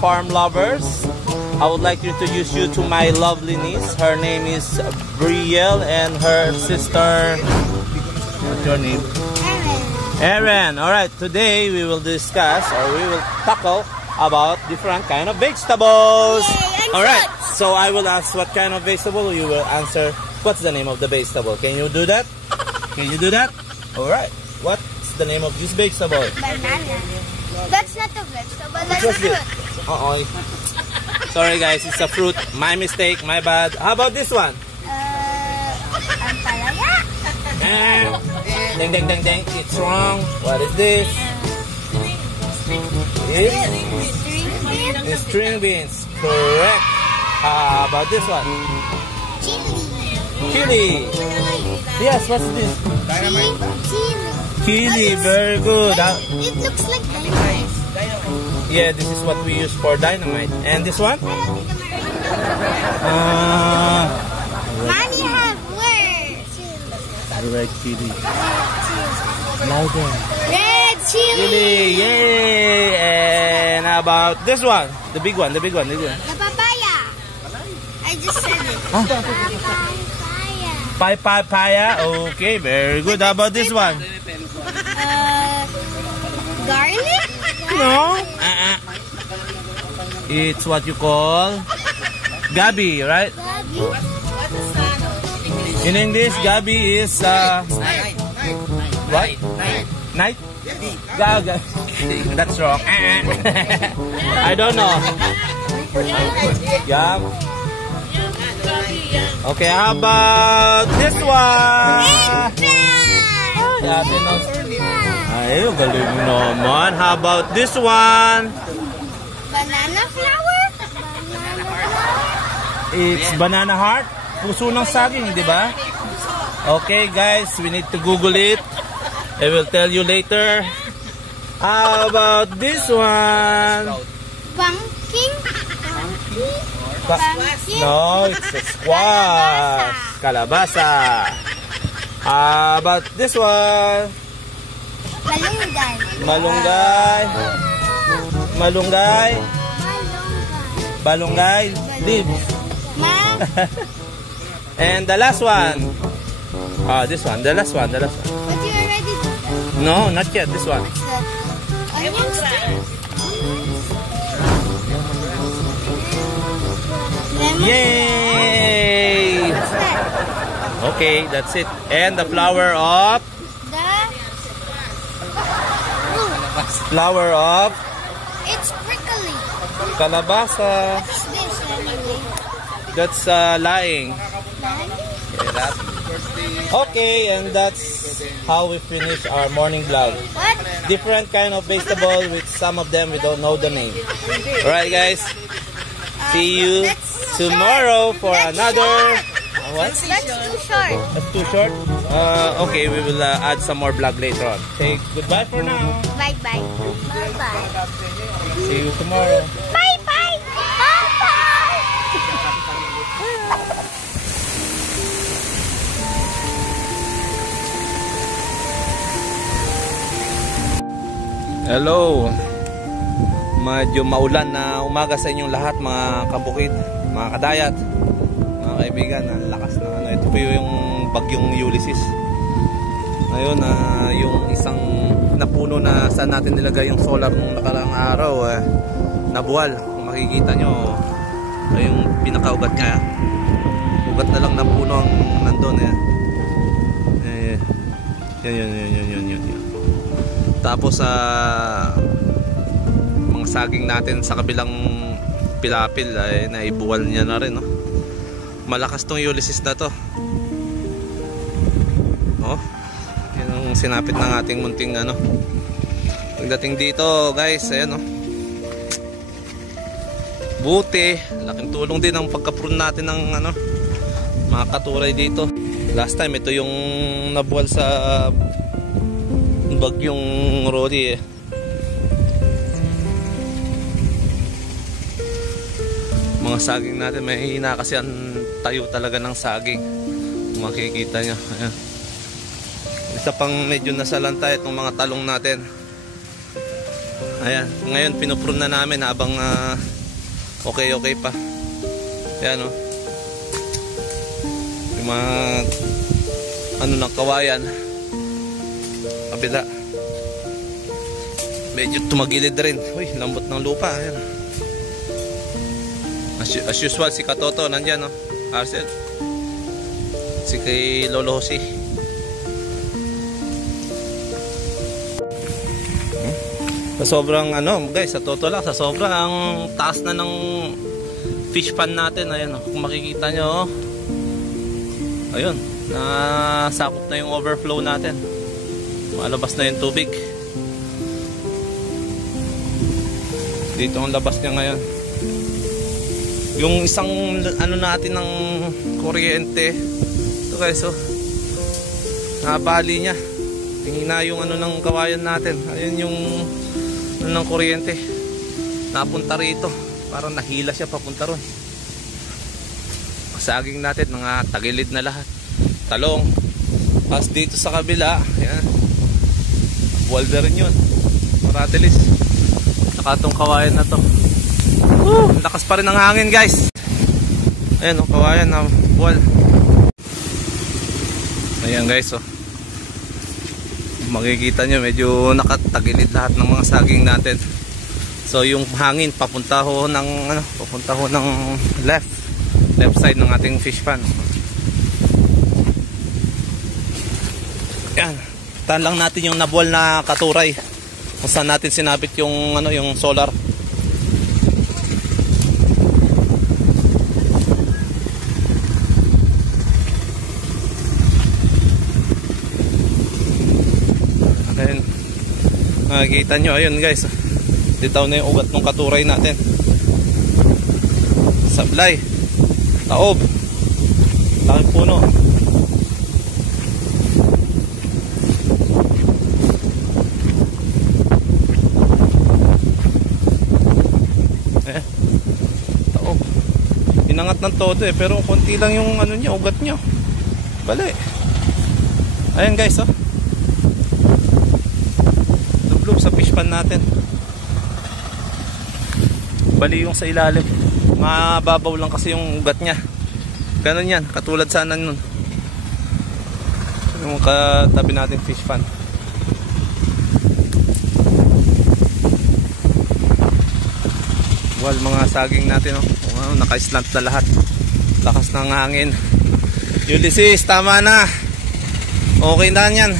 farm lovers. I would like to introduce you to my lovely niece. Her name is Brielle and her sister. What's your name? Erin. Alright, today we will discuss or we will tackle about different kind of vegetables. Alright, so I will ask what kind of vegetable. You will answer what's the name of the vegetable. Can you do that? Can you do that? Alright, what's the name of this vegetable? Banana. That's not a vegetable, that's What's fruit. Uh-oh. Sorry guys, it's a fruit. My mistake, my bad. How about this one? Ampalaya. Ding ding ding ding. It's wrong. What is this? It's string beans. Correct. How about this one? Chili. Yes, what's this? Chili. Very good. It looks like dynamite. Yeah, this is what we use for dynamite. And this one? Mommy have words. Red chili. Louder. Red chili. Yay! And how about this one? The big one, the big one. The papaya. I just said it. Papaya. Okay, very good. How about this one? Garlic? No. It's what you call gabi, right? In English, gabi is what? Night? Gaga. That's wrong. I don't know. Yum. Okay, how about this one? Ay, galing naman. How about this one? Banana flower? It's banana heart. Puso ng saging, di ba? Okay, guys, we need to Google it. I will tell you later. How about this one? Pumpkin? No, it's a squash. Kalabasa. How about this one? Malunggay. Malunggay. Malunggay. Balunggay. Leaves. And the last one. This one. The last one. The last one. But you already did that. No, not yet. This one. What's that? Onion sticks? Yay! What's that? Okay, that's it. And the flower of... Flower of... It's prickly. Kalabasa. What's this anyway? That's lying. Okay, and that's how we finish our morning vlog. What? Different kind of vegetable, with some of them we don't know the name. Alright guys, see you tomorrow for another... What? That's too short. That's too short? Okay, we will add some more vlog later on. Say goodbye for now. Bye-bye. Bye-bye. See you tomorrow. Bye-bye. Bye-bye. Hello. Medyo maulan na umaga sa inyong lahat, mga kabukid, mga kadayat, mga kaibigan. Ang lakas na ano. Ito po yung bagyong Ulysses. Ngayon, yung isang napuno na saan natin nilagay yung solar nung nakaraang araw, nabuwal. Kung makikita nyo, yung pinakaugat niya, ugat na lang na puno ang nandun. Yan. Tapos mga saging natin sa kabilang pilapil ay naibuwal niya na rin, no? Malakas tong Ulysses na to. Oh, yun ang sinapit ng ating munting ano. Pagdating dito guys, ayan, no? Buti, laking tulong din ang pagka-prune natin ng ano, mga katuray dito. Last time ito yung nabuwal sa bagyong Rodi, Mga saging natin may hina kasi ang tayo talaga ng saging. Makikita nyo. Ayan. Isa pang medyo nasalanta itong mga talong natin. Ayan, ngayon pinuprune na namin habang okay pa. Ayan o. Yung mga ano ng kawayan. Kabila. Medyo tumagilid rin. Uy, lambot ng lupa. Ayan. As usual, si Katoto nandyan, no? Arcel. Si kay Lolo Jose. Sa sobrang guys, sa totoo lang, sa sobrang taas na ng fish pan natin. Ayan, oh. Kung makikita nyo, oh. Ayun, nasakop na yung overflow natin. Malabas na yung tubig. Dito ang labas niya ngayon. Yung isang natin ng kuryente, ito guys, oh, nabali niya. Tingina yung ng kawayan natin. Ayun yung ng kuryente napunta rito, parang nahila siya papunta ron. Saging natin mga tagilid na lahat, talong. Pas dito sa kabila, yan, walder rin yun, maratilis. Saka itong kawayan na to, lakas pa rin ang hangin guys. Ayan o, kawayan na wall. Ayan guys, oh, makikita nyo medyo nakatagilid lahat ng mga saging natin. So yung hangin papunta ho ng left side ng ating fish pan. Yan, tahan lang natin yung nabuwal na katuray kung saan natin sinabit yung yung solar. Nakikita nyo, ayun guys, ditaw na yung ugat ng katuray natin. Sablay, taob, laking puno. Taob, inangat ng todo pero konti lang yung niya, ugat nyo. Bali. Ayan guys, oh, sa fish pan natin. Bali yung sa ilalim, mababaw lang kasi yung ugat nya. Ganon yan, katulad sana nun yung katabi natin fish pan. Well, mga saging natin, oh, naka-slant na lahat. Lakas ng hangin. Ulysses, tama na. Okay na yan.